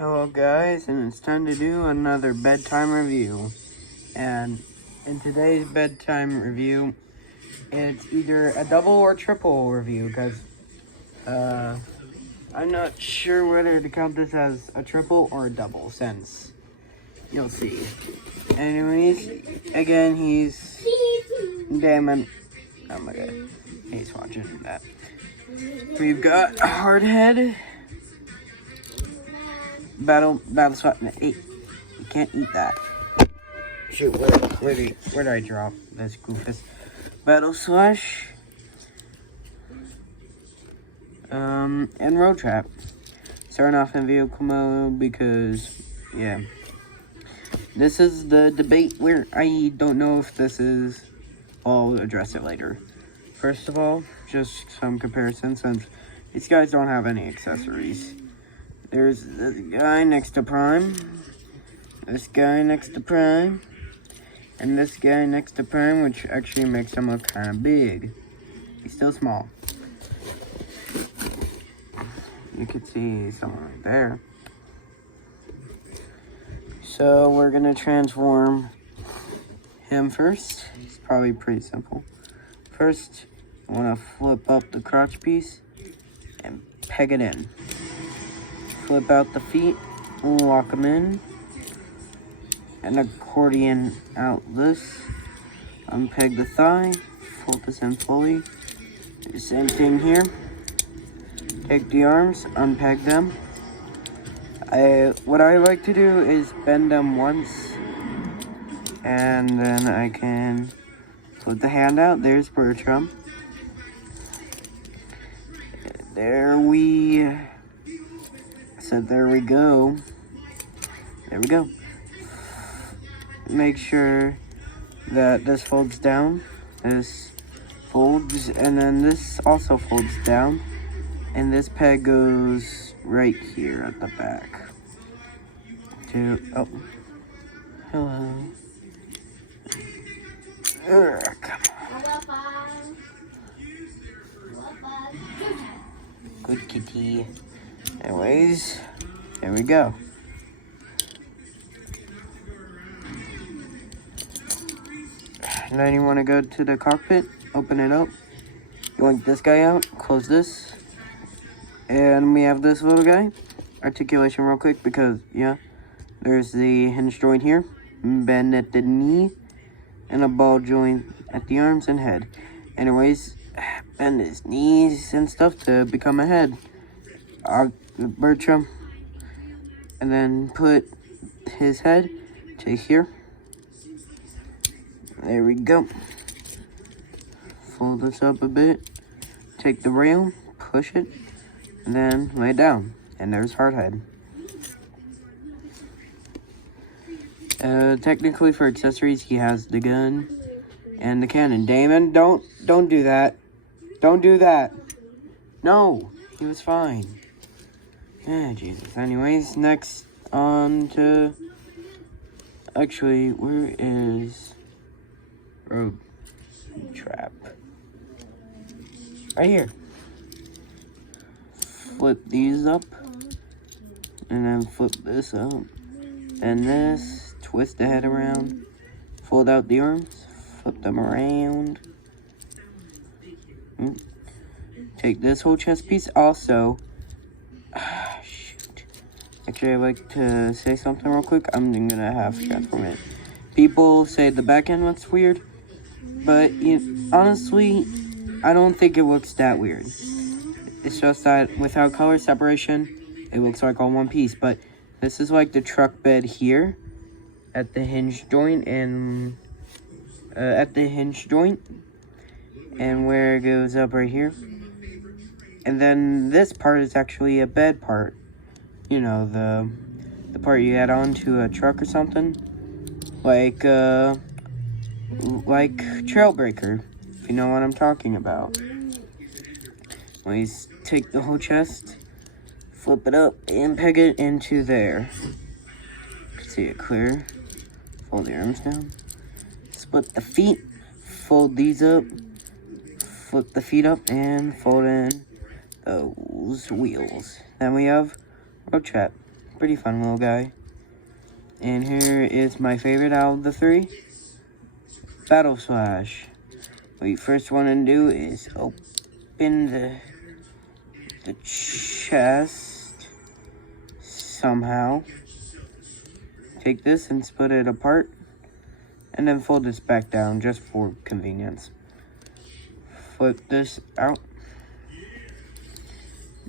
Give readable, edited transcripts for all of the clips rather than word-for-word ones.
Hello guys, and it's time to do another bedtime review. And in today's bedtime review, it's either a double or triple review because I'm not sure whether to count this as a triple or a double, since you'll see. Anyways, again, he's Damon. Oh my god, he's watching that. We've got Hardhead. Battleslash. Hey, you can't eat that. Shoot, where did I drop this goofus? Battleslash. And roadtrap. Starting off in vehicle mode because, yeah. This is the debate where I don't know if this is. I'll address it later. First of all, just some comparison since these guys don't have any accessories. There's this guy next to Prime, this guy next to Prime, and this guy next to Prime, which actually makes him look kind of big. He's still small. You could see someone right there. So we're gonna transform him first. It's probably pretty simple. First, I wanna flip up the crotch piece and peg it in. Flip out the feet, lock them in, and accordion out this. Unpeg the thigh, fold this in fully. Do the same thing here. Take the arms, unpeg them. What I like to do is bend them once, and then I can put the hand out. There's Bertram. There we go. There we go. Make sure that this folds down. This folds, and then this also folds down. And this peg goes right here at the back. Oh. Hello. Come on. Good kitty. Anyways, there we go. And then you want to go to the cockpit, open it up. You want this guy out, close this. And we have this little guy. Articulation real quick because, yeah, there's the hinge joint here. Bend at the knee. And a ball joint at the arms and head. Anyways, bend his knees and stuff to become a head. Bertram, and then put his head to here. There we go. Fold this up a bit. Take the rail, push it, and then lay it down. And there's Hardhead. Technically for accessories, he has the gun and the cannon. Damon, don't do that. Don't do that. No, he was fine. Yeah, Jesus. Anyways, next on to... Actually, where is... roadtrap? Right here. Flip these up. And then flip this up. And this. Twist the head around. Fold out the arms. Flip them around. Take this whole chest piece. Also... Actually, I'd like to say something real quick. I'm gonna have to transform it. People say the back end looks weird, but honestly, I don't think it looks that weird. It's just that without color separation, it looks like all one piece. But this is like the truck bed here at the hinge joint and and where it goes up right here. And then this part is actually a bed part. You know, the part you add on to a truck or something. Like Trailbreaker, if you know what I'm talking about. Please take the whole chest, flip it up, and peg it into there. You can see it clear. Fold the arms down. Split the feet, fold these up, flip the feet up, and fold in those wheels. Then we have roadtrap. pretty fun little guy. And here is my favorite out of the three, battleslash. What you first want to do is open the chest somehow. Take this and split it apart, and then fold this back down just for convenience. Flip this out.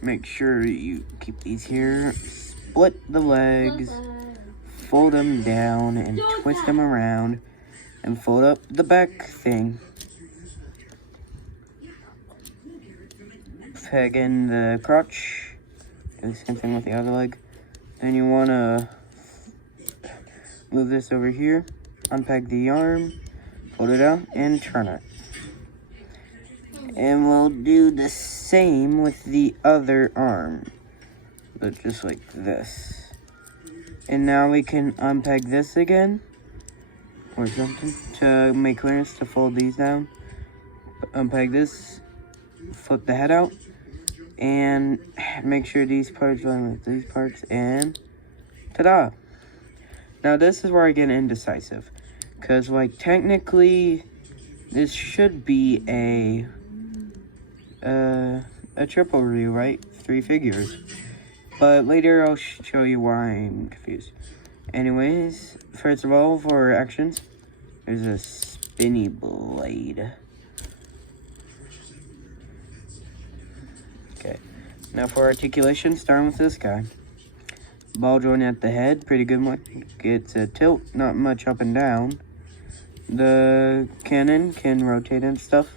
Make sure you keep these here. Split the legs, fold them down, and twist them around, and fold up the back thing. Peg in the crotch. Do the same thing with the other leg. Then you want to move this over here, unpeg the arm, fold it out, and turn it. And we'll do the same with the other arm, but just like this. And now we can unpeg this again, or something, to make clearance to fold these down. Unpeg this, flip the head out, and make sure these parts line with these parts, and ta-da! Now this is where I get indecisive, because like technically this should be a triple review, right? 3 figures. But later I'll show you why I'm confused. Anyways, first of all, for actions, there's a spinny blade. Okay, now for articulation, starting with this guy. Ball joint at the head, pretty good one. Gets a tilt, not much up and down. The cannon can rotate and stuff.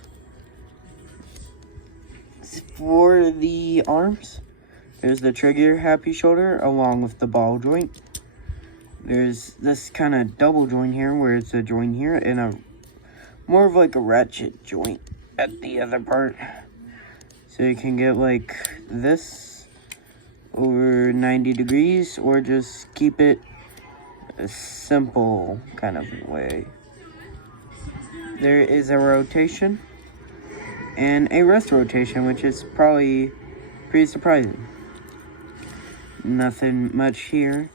For the arms, there's the trigger happy shoulder along with the ball joint. There's this kind of double joint here where it's a joint here and a more of like a ratchet joint at the other part. So you can get like this over 90 degrees, or just keep it a simple kind of way. There is a rotation and a rest rotation, which is probably pretty surprising. Nothing much here.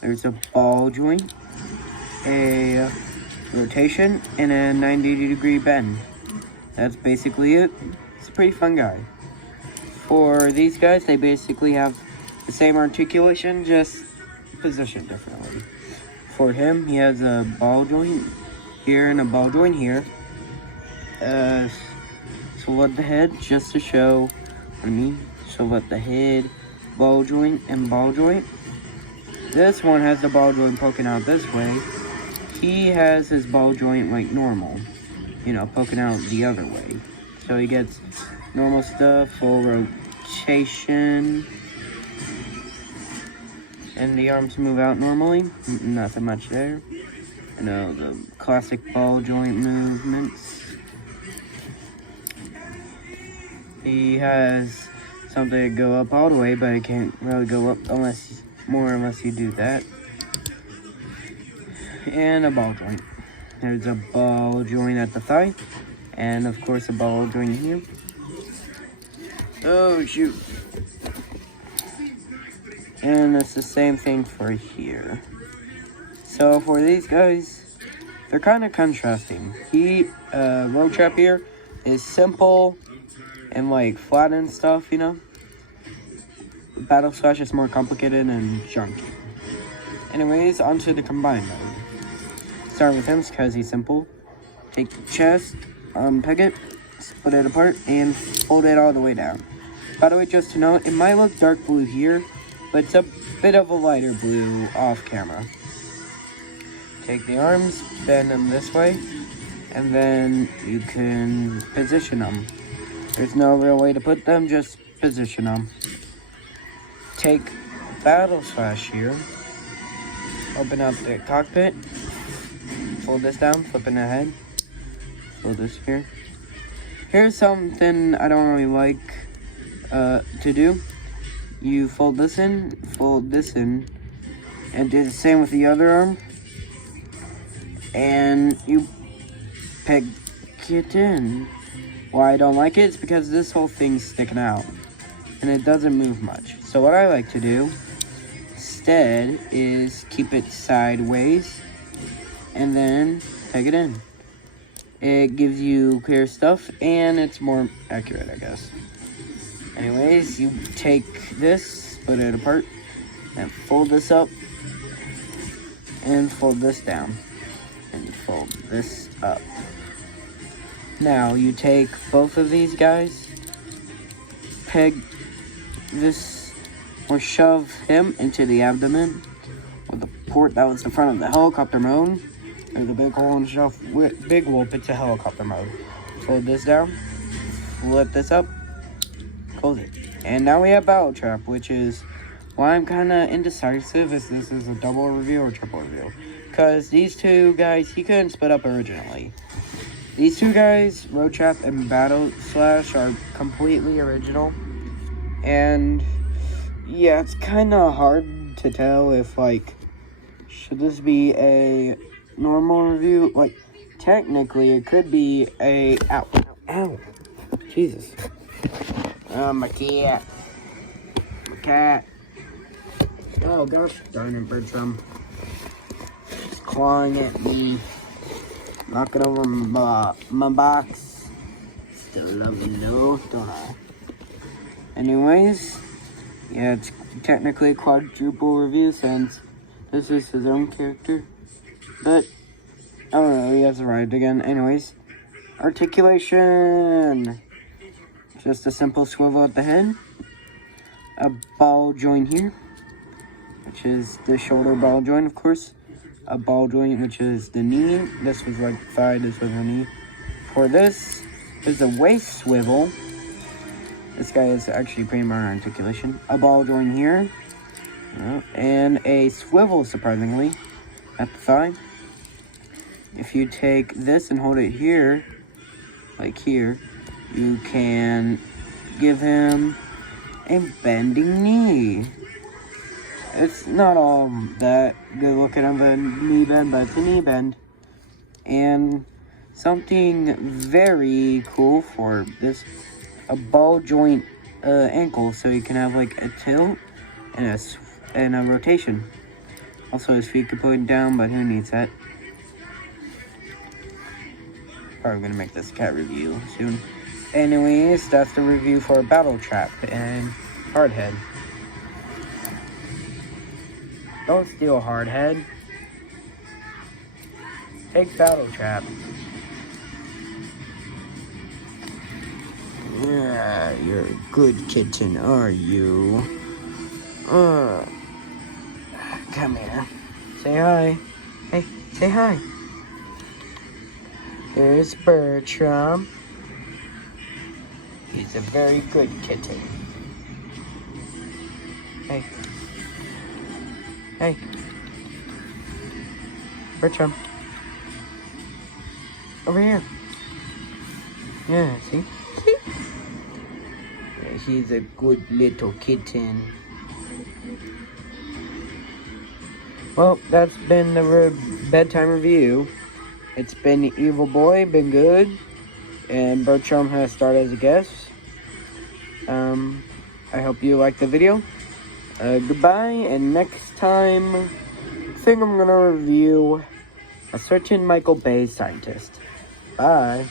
There's a ball joint, a rotation, and a 90-degree bend. That's basically it. It's a pretty fun guy. For these guys, they basically have the same articulation, just positioned differently. For him, he has a ball joint here and a ball joint here. Silhouette the head, just to show what I mean. Silhouette the head, ball joint, and ball joint. This one has the ball joint poking out this way. He has his ball joint like normal, you know, poking out the other way. So he gets normal stuff, full rotation, and the arms move out normally. Nothing much there. You know, the classic ball joint movements. He has something to go up all the way, but it can't really go up unless you do that. And a ball joint. There's a ball joint at the thigh, and of course a ball joint here. Oh shoot. And it's the same thing for here. So for these guys, they're kind of contrasting. Roadtrap here is simple and like flat and stuff, you know. Battleslash is more complicated and junky. Anyways, onto the combined mode. Start with him because he's simple. Take the chest, peg it, split it apart, and fold it all the way down. By the way, just to note, it might look dark blue here, but it's a bit of a lighter blue off camera. Take the arms, bend them this way, and then you can position them. There's no real way to put them, just position them. Take battleslash here, open up the cockpit, fold this down, flipping the head, fold this here. Here's something I don't really like to do. You fold this in, and do the same with the other arm. And you peg it in. Why I don't like it is because this whole thing's sticking out. And it doesn't move much. So what I like to do is instead is keep it sideways and then peg it in. It gives you clear stuff and it's more accurate, I guess. Anyways, you take this, split it apart, and fold this up, and fold this down, and fold this up. Now, you take both of these guys, peg this, or shove him into the abdomen, or the port that was the front of the helicopter mode, or the big hole and shove Big Wolf into helicopter mode. Fold this down, flip this up, close it. And now we have Battletrap, which is why I'm kind of indecisive if this is a double review or triple review. Because these two guys, he couldn't split up originally. These two guys, Roadtrap and battleslash, are completely original. And yeah, it's kind of hard to tell if, like, should this be a normal review? Like, technically, it could be a... Ow, ow, ow. Jesus. Oh, my cat. My cat. Oh, gosh darn it, Bertram. It's clawing at me. Knocking over my box. Still love it, though, don't I? Anyways, yeah, it's technically a quadruple review since this is his own character. But, I don't know, he has arrived again. Anyways, articulation. Just a simple swivel at the head, a ball joint here, which is the shoulder ball joint, of course, a ball joint, which is the knee. This was like thigh, this was the knee. For this, there's a waist swivel. This guy is actually pretty much articulation. A ball joint here, and a swivel, surprisingly, at the thigh. If you take this and hold it here, like here, you can give him a bending knee. It's not all that good looking of a knee bend, but it's a knee bend. And something very cool for this, a ball joint ankle, so you can have like a tilt and a rotation. Also, his feet can put it down, but who needs that? Probably gonna make this cat review soon. Anyways, that's the review for Battletrap and Hardhead. Don't steal Hardhead. Take Battletrap. Yeah, you're a good kitten, are you? Come here. Say hi. Hey, say hi. Here's Bertram. He's a very good kitten. Hey. Hey. Bertram. Over here. Yeah, see? Yeah, he's a good little kitten. Well, that's been the bedtime review. It's been Evil Boy, been good. And Bertram has started as a guest. I hope you liked the video. Goodbye, and next time, I think I'm gonna review a certain Michael Bay scientist. Bye.